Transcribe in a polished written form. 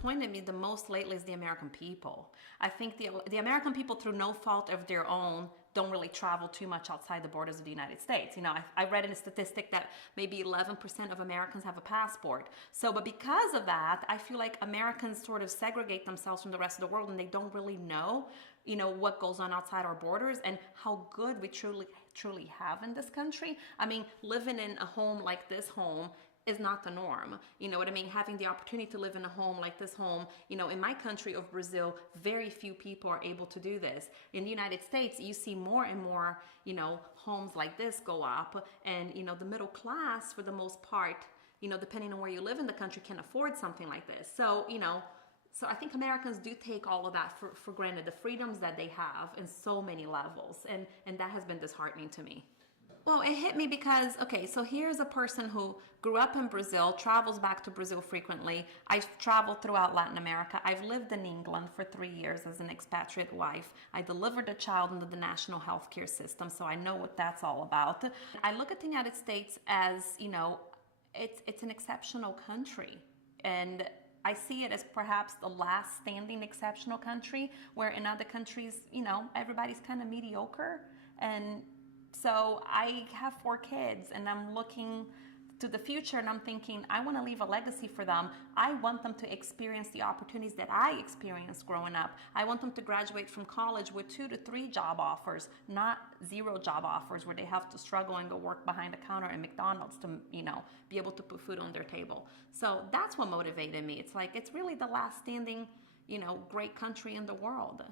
disappointed me the most lately is the American people. I think the American people, through no fault of their own, don't really travel too much outside the borders of the United States. You know, I read in a statistic that maybe 11% of Americans have a passport. So, but because of that, I feel like Americans sort of segregate themselves from the rest of the world, and they don't really know, you know, what goes on outside our borders and how good we truly have in this country. I mean, living in a home like this home is not the norm. You know what I mean? Having the opportunity to live in a home like this home, you know, in my country of Brazil, very few people are able to do this. In the United States, you see more and more, you know, homes like this go up, and, you know, the middle class, for the most part, you know, depending on where you live in the country, can afford something like this. So, you know, so I think Americans do take all of that for granted, the freedoms that they have in so many levels. And that has been disheartening to me. Well, it hit me because, okay, so here's a person who grew up in Brazil, travels back to Brazil frequently. I've traveled throughout Latin America. I've lived in England for 3 years as an expatriate wife. I delivered a child into the national healthcare system, so I know what that's all about. I look at the United States as, you know, it's an exceptional country. And I see it as perhaps the last standing exceptional country, where in other countries, you know, everybody's kind of mediocre. And so I have 4 kids, and I'm looking to the future, and I'm thinking, I want to leave a legacy for them. I want them to experience the opportunities that I experienced growing up. I want them to graduate from college with 2 to 3 job offers, not 0 job offers where they have to struggle and go work behind a counter at McDonald's to, you know, be able to put food on their table. So that's what motivated me. It's like, it's really the last standing, you know, great country in the world.